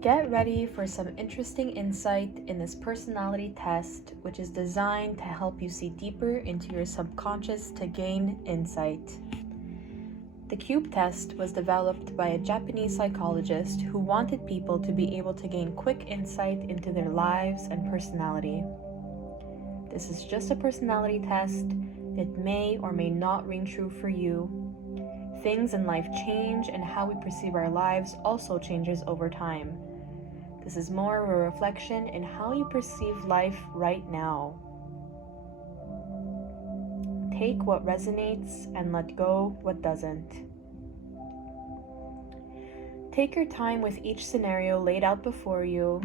Get ready for some interesting insight in this personality test, which is designed to help you see deeper into your subconscious to gain insight. The Cube test was developed by a Japanese psychologist who wanted people to be able to gain quick insight into their lives and personality. This is just a personality test. It may or may not ring true for you. Things in life change, and how we perceive our lives also changes over time. This is more of a reflection in how you perceive life right now. Take what resonates and let go what doesn't. Take your time with each scenario laid out before you,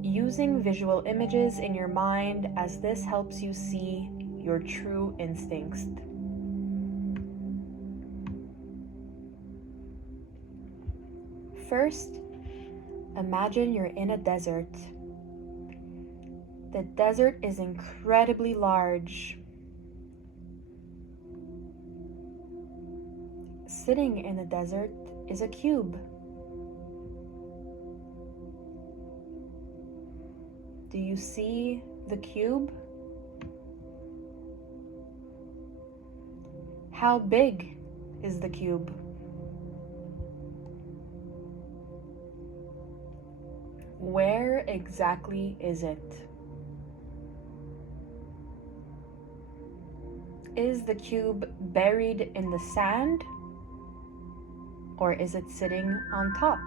using visual images in your mind, as this helps you see your true instincts. First, imagine you're in a desert. The desert is incredibly large. Sitting in the desert is a cube. Do you see the cube? How big is the cube? Where exactly is it? Is the cube buried in the sand, or is it sitting on top?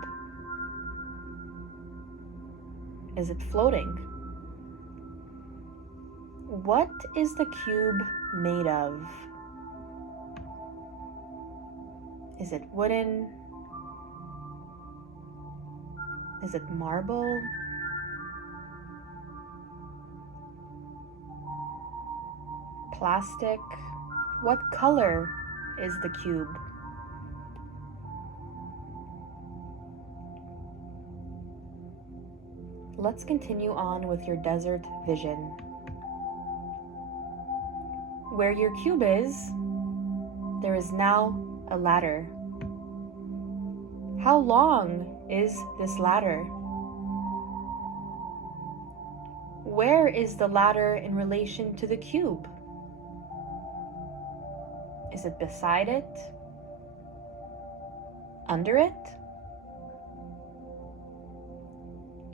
Is it floating? What is the cube made of? Is it wooden? Is it marble? Plastic? What color is the cube? Let's continue on with your desert vision. Where your cube is, there is now a ladder. How long is this ladder? Where is the ladder in relation to the cube? Is it beside it? Under it?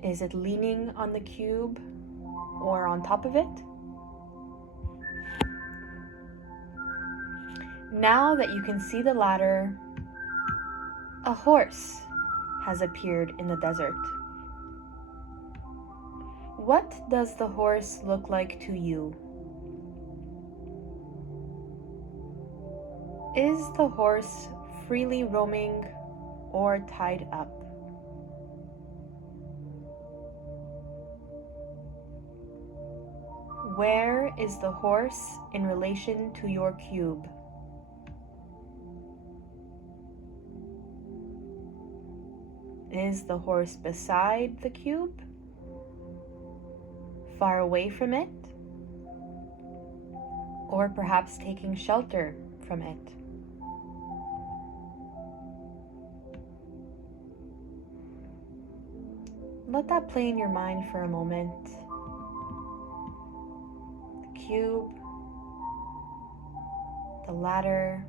Is it leaning on the cube or on top of it? Now that you can see the ladder, a horse has appeared in the desert. What does the horse look like to you? Is the horse freely roaming or tied up? Where is the horse in relation to your cube? Is the horse beside the cube? Far away from it? Or perhaps taking shelter from it? Let that play in your mind for a moment. The cube, the ladder,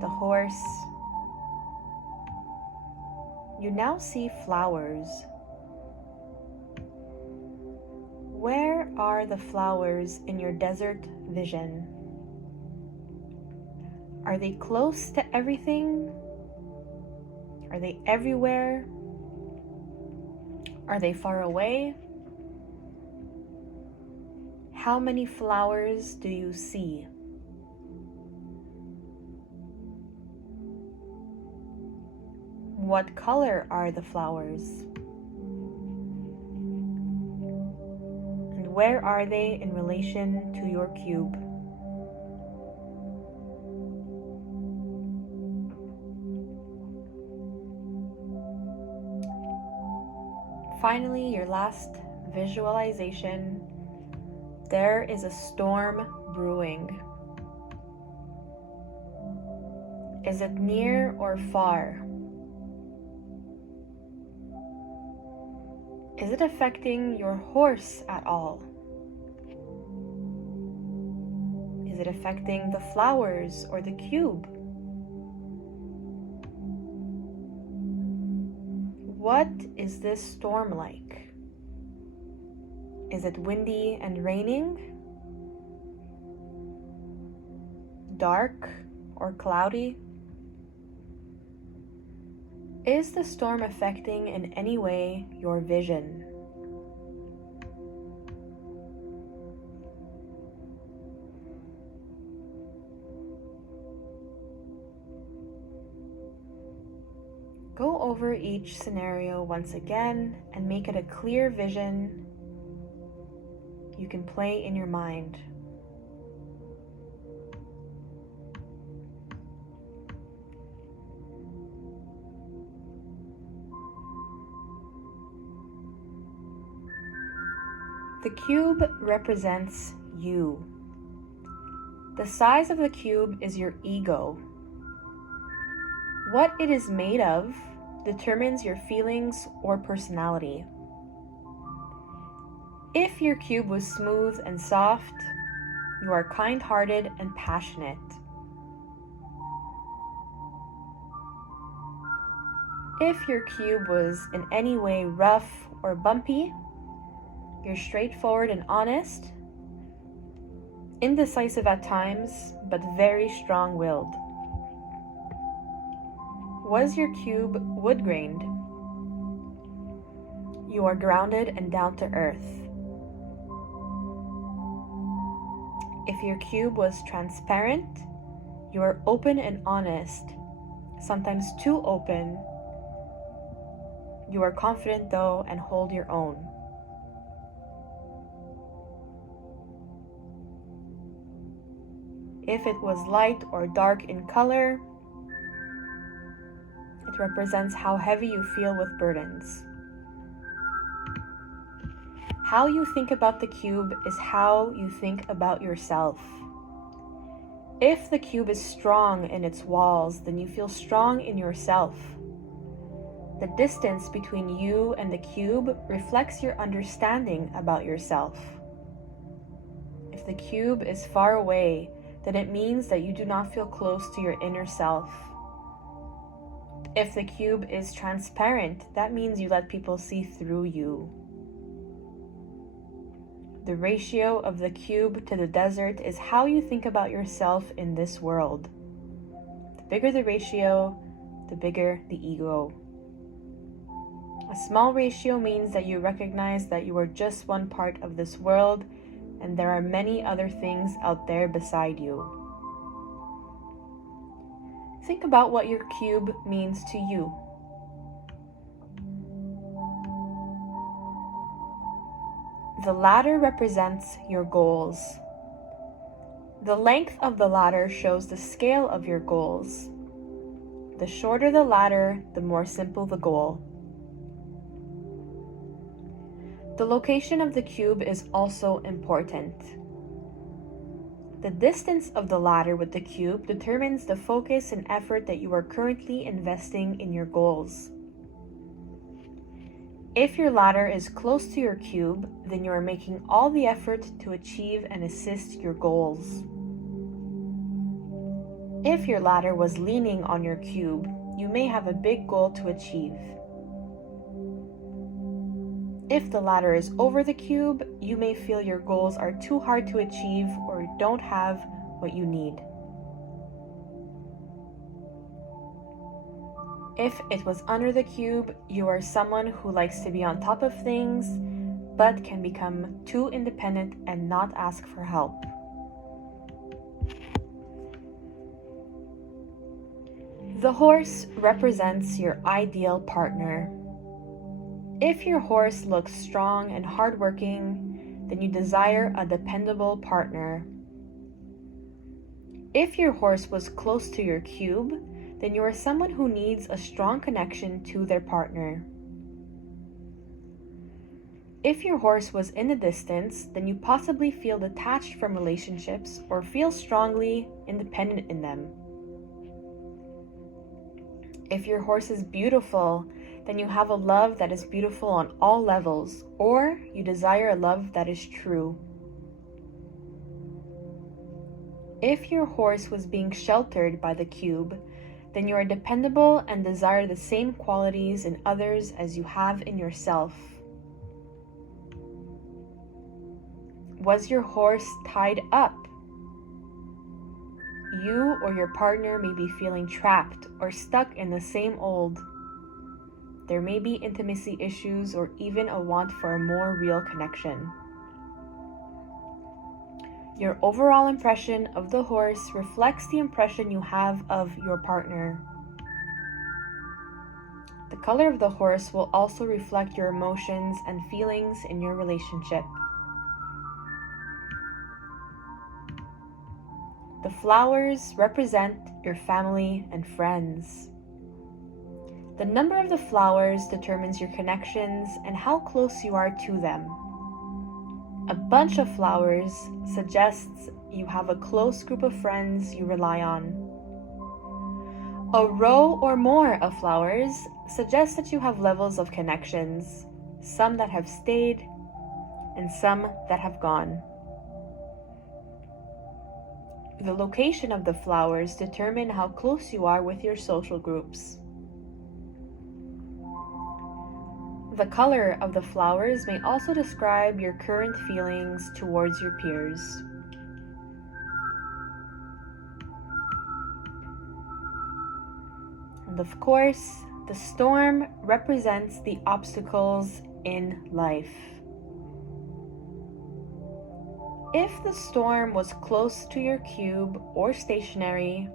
the horse. You now see flowers. Where are the flowers in your desert vision? Are they close to everything? Are they everywhere? Are they far away? How many flowers do you see? What color are the flowers? And where are they in relation to your cube? Finally, your last visualization. There is a storm brewing. Is it near or far? Is it affecting your horse at all? Is it affecting the flowers or the cube? What is this storm like? Is it windy and raining? Dark or cloudy? Is the storm affecting in any way your vision? Go over each scenario once again and make it a clear vision you can play in your mind. The cube represents you. The size of the cube is your ego. What it is made of determines your feelings or personality. If your cube was smooth and soft, you are kind-hearted and passionate. If your cube was in any way rough or bumpy, you're straightforward and honest, indecisive at times, but very strong-willed. Was your cube wood-grained? You are grounded and down to earth. If your cube was transparent, you are open and honest, sometimes too open. You are confident though and hold your own. If it was light or dark in color, it represents how heavy you feel with burdens. How you think about the cube is how you think about yourself. If the cube is strong in its walls, then you feel strong in yourself. The distance between you and the cube reflects your understanding about yourself. If the cube is far away, then it means that you do not feel close to your inner self. If the cube is transparent, that means you let people see through you. The ratio of the cube to the desert is how you think about yourself in this world. The bigger the ratio, the bigger the ego. A small ratio means that you recognize that you are just one part of this world and there are many other things out there beside you. Think about what your cube means to you. The ladder represents your goals. The length of the ladder shows the scale of your goals. The shorter the ladder, the more simple the goal. The location of the cube is also important. The distance of the ladder with the cube determines the focus and effort that you are currently investing in your goals. If your ladder is close to your cube, then you are making all the effort to achieve and assist your goals. If your ladder was leaning on your cube, you may have a big goal to achieve. If the ladder is over the cube, you may feel your goals are too hard to achieve or don't have what you need. If it was under the cube, you are someone who likes to be on top of things, but can become too independent and not ask for help. The horse represents your ideal partner. If your horse looks strong and hardworking, then you desire a dependable partner. If your horse was close to your cube, then you are someone who needs a strong connection to their partner. If your horse was in the distance, then you possibly feel detached from relationships or feel strongly independent in them. If your horse is beautiful, then you have a love that is beautiful on all levels, or you desire a love that is true. If your horse was being sheltered by the cube, then you are dependable and desire the same qualities in others as you have in yourself. Was your horse tied up? You or your partner may be feeling trapped or stuck in the same old. There may be intimacy issues or even a want for a more real connection. Your overall impression of the horse reflects the impression you have of your partner. The color of the horse will also reflect your emotions and feelings in your relationship. The flowers represent your family and friends. The number of the flowers determines your connections and how close you are to them. A bunch of flowers suggests you have a close group of friends you rely on. A row or more of flowers suggests that you have levels of connections, some that have stayed and some that have gone. The location of the flowers determine how close you are with your social groups. The color of the flowers may also describe your current feelings towards your peers. And of course, the storm represents the obstacles in life. If the storm was close to your cube or stationary,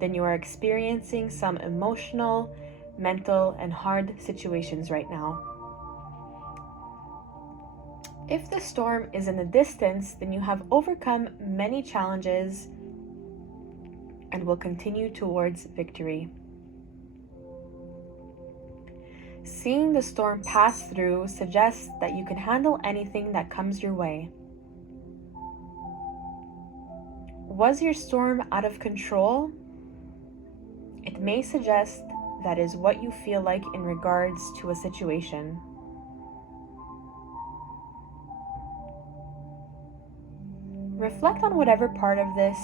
then you are experiencing some emotional, mental, and hard situations right now. If the storm is in the distance, then you have overcome many challenges and will continue towards victory. Seeing the storm pass through suggests that you can handle anything that comes your way. Was your storm out of control? It may suggest that is what you feel like in regards to a situation. Reflect on whatever part of this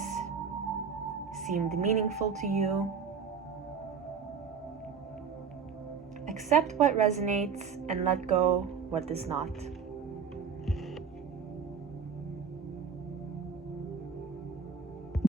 seemed meaningful to you. Accept what resonates and let go what does not.